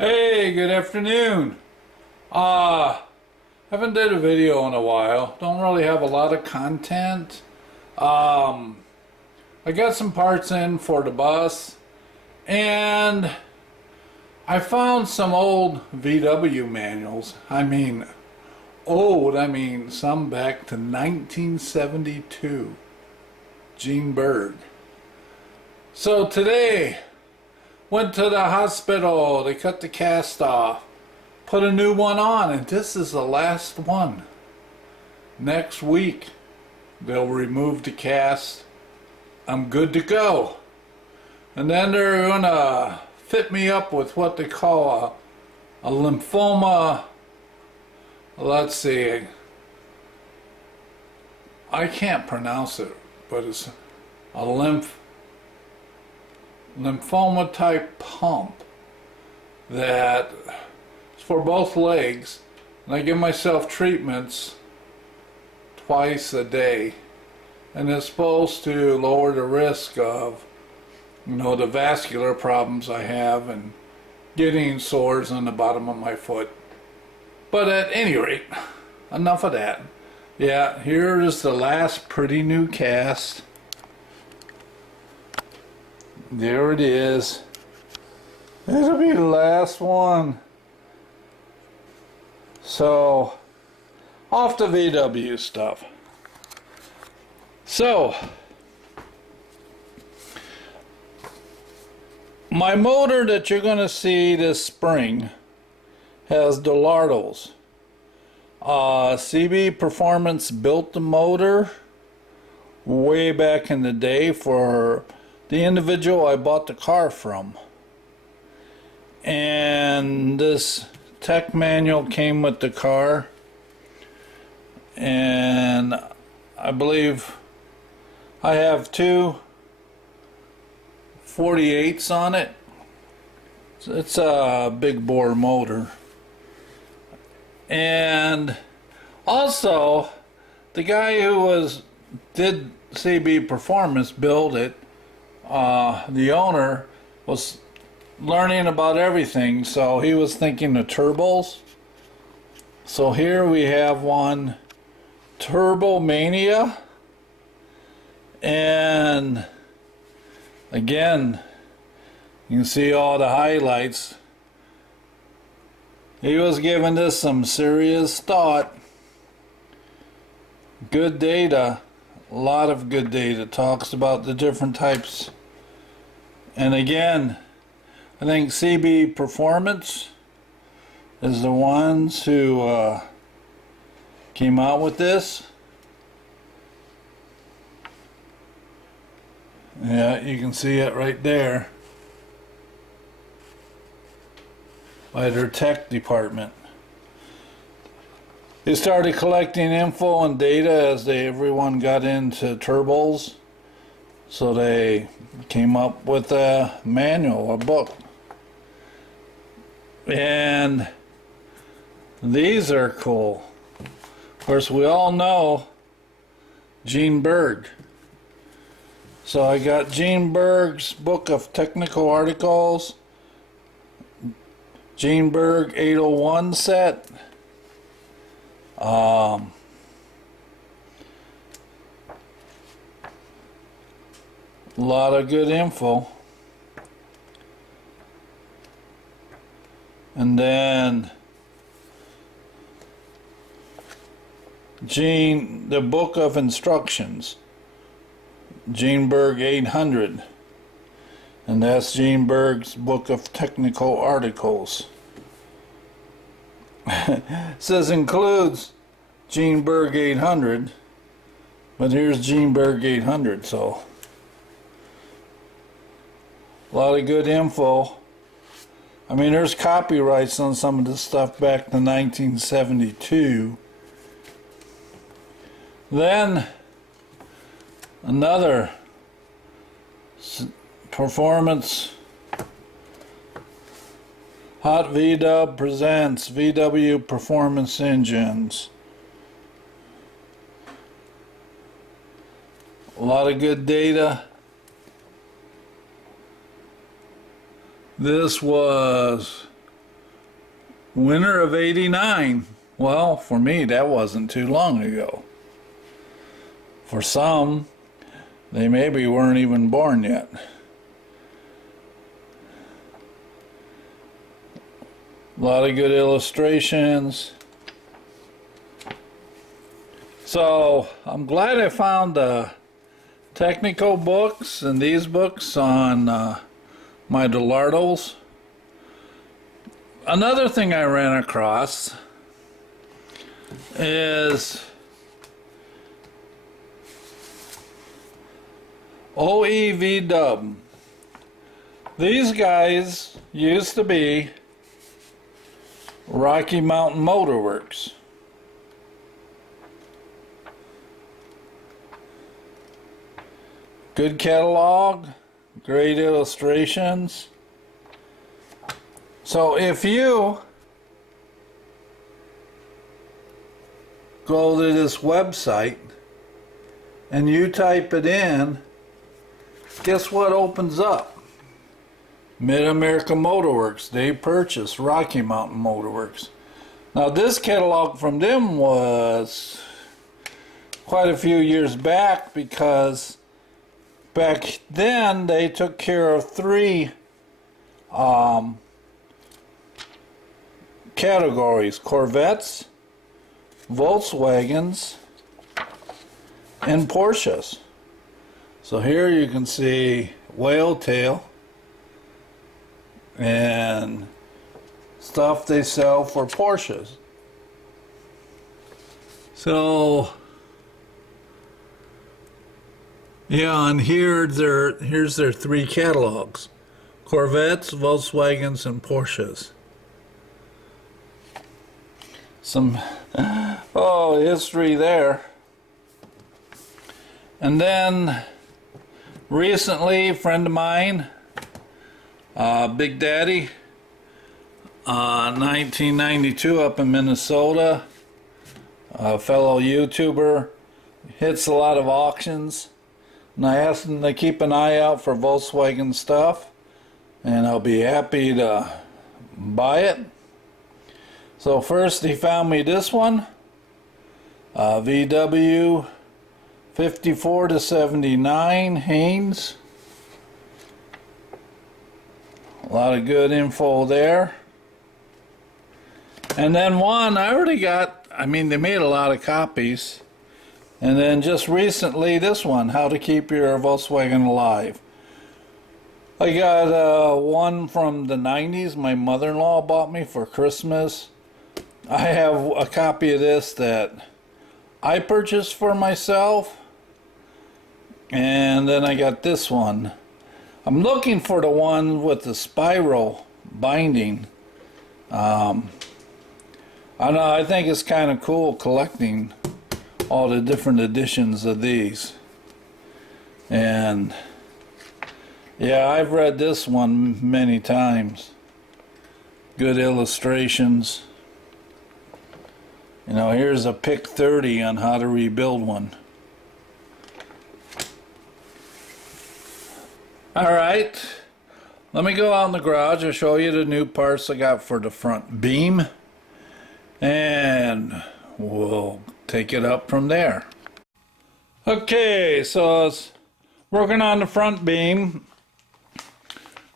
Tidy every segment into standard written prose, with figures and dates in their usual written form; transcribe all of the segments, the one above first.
Hey, good afternoon. Haven't did a video in a while. Don't really have a lot of content. I got some parts in for the bus, and I found some old VW manuals. Old, some back to 1972. Gene Berg. So today, went to the hospital, they cut the cast off, put a new one on, and this is the last one. Next week, they'll remove the cast. I'm good to go. And then they're gonna fit me up with what they call a lymphoma, let's see, I can't pronounce it, but it's a lymphoma type pump that is for both legs, and I give myself treatments twice a day, and it's supposed to lower the risk of the vascular problems I have and getting sores on the bottom of my foot. But at any rate, enough of that. Yeah, here is the last pretty new cast. There it is. It'll be the last one. So, off the VW stuff. So, my motor that you're going to see this spring has Dillardos. CB Performance built the motor way back in the day for the individual I bought the car from, and this tech manual came with the car, and I believe I have two 48s on it. It's a big bore motor. And also the guy who did CB Performance build it, the owner was learning about everything, so he was thinking of turbos. So here we have one Turbo Mania, and again you can see all the highlights. He was giving this some serious thought. Good data, a lot of good data, talks about the different types. And again, I think CB Performance is the ones who came out with this. Yeah, you can see it right there by their tech department. They started collecting info and data as everyone got into turbos, so they came up with a manual, a book. And these are cool. Of course, we all know Gene Berg. So I got Gene Berg's book of technical articles, Gene Berg 801 set. A lot of good info. And then the book of instructions, Gene Berg 800. And that's Gene Berg's book of technical articles. It says includes Gene Berg 800, but here's Gene Berg 800, so a lot of good info. I mean, there's copyrights on some of this stuff back to 1972. Then another Performance Hot VW presents VW Performance Engines. A lot of good data. This was Winter of '89. Well, for me, that wasn't too long ago. For some, they maybe weren't even born yet. A lot of good illustrations. So I'm glad I found the technical books and these books on my Delardos. Another thing I ran across is OEV Dub. These guys used to be Rocky Mountain Motor Works. Good catalog, great illustrations. So if you go to this website and you type it in, guess what opens up? Mid-America Motor Works. They purchased Rocky Mountain Motor Works. Now this catalog from them was quite a few years back, because back then they took care of 3 categories: Corvettes, Volkswagens, and Porsches. So here you can see Whale Tail and stuff they sell for Porsches. So yeah, and here's their 3 catalogs: Corvettes, Volkswagens, and Porsches. Some history there. And then recently, a friend of mine, Big Daddy, 1992 up in Minnesota, a fellow YouTuber, hits a lot of auctions, and I asked him to keep an eye out for Volkswagen stuff, and I'll be happy to buy it. So first he found me this one, VW 54 to 79 Haynes. A lot of good info there. And then one I already got, I mean, they made a lot of copies. And then just recently this one, How to Keep Your Volkswagen Alive. I got one from the 90s my mother-in-law bought me for Christmas. I have a copy of this that I purchased for myself, and then I got this one. I'm looking for the one with the spiral binding. I don't know, I think it's kind of cool collecting all the different editions of these. And yeah, I've read this one many times. Good illustrations. You know, here's a pick 30 on how to rebuild one. Alright, let me go out in the garage. I'll show you the new parts I got for the front beam, and we'll take it up from there. Okay, so it's working on the front beam.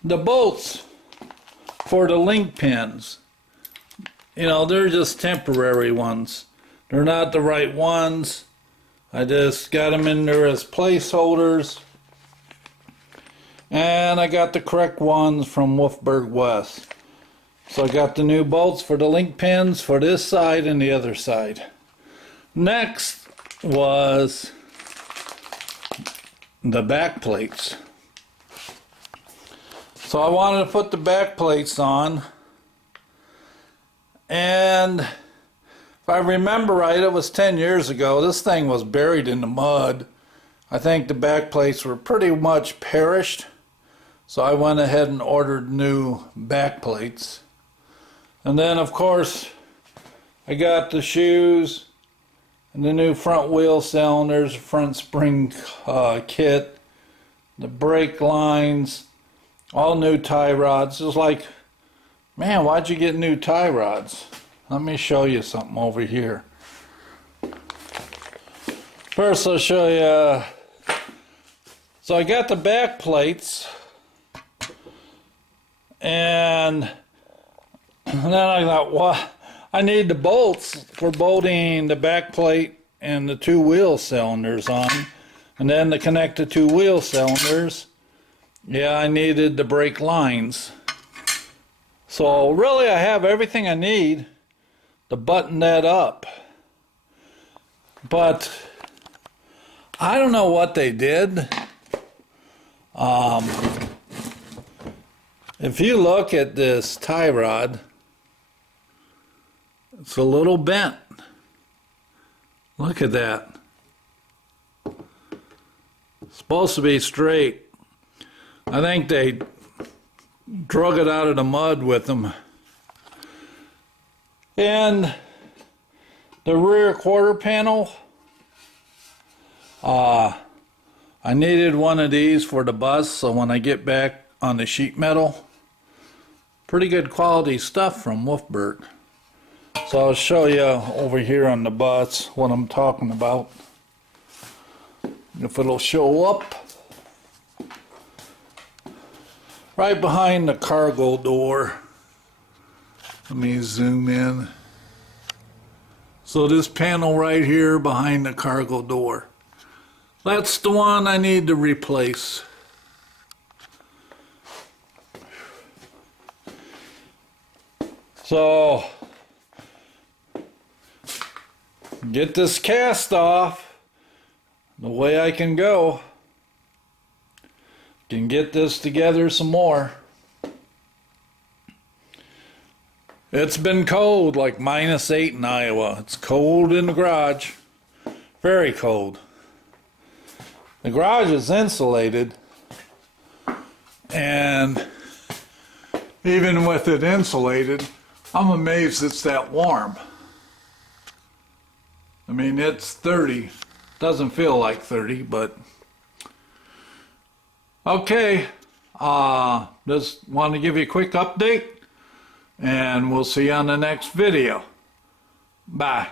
The bolts for the link pins, you know, they're just temporary ones. They're not the right ones. I just got them in there as placeholders. And I got the correct ones from Wolfberg West. So I got the new bolts for the link pins for this side and the other side. Next was the back plates. So I wanted to put the back plates on. And if I remember right, it was 10 years ago. This thing was buried in the mud. I think the back plates were pretty much perished. So I went ahead and ordered new back plates. And then of course I got the shoes and the new front wheel cylinders, front spring kit, the brake lines, all new tie rods. Just like Man, why'd you get new tie rods? Let me show you something over here. First, I'll show you. So I got the back plates, and then I thought, well, I need the bolts for bolting the back plate and the two wheel cylinders on, and then to connect the two wheel cylinders, yeah, I needed the brake lines. So really, I have everything I need to button that up. But I don't know what they did. If you look at this tie rod, it's a little bent. Look at that. It's supposed to be straight. I think they drug it out of the mud with them. And the rear quarter panel, I needed one of these for the bus, so when I get back on the sheet metal, pretty good quality stuff from Wolfberg. So I'll show you over here on the bus what I'm talking about, if it'll show up. Right behind the cargo door. Let me zoom in. So this panel right here behind the cargo door, that's the one I need to replace. So get this cast off the way I can go. Can get this together some more. It's been cold, like -8 in Iowa. It's cold in the garage. Very cold. The garage is insulated, and even with it insulated, I'm amazed it's that warm. I mean, it's 30. Doesn't feel like 30, but okay. Just want to give you a quick update, and we'll see you on the next video. Bye.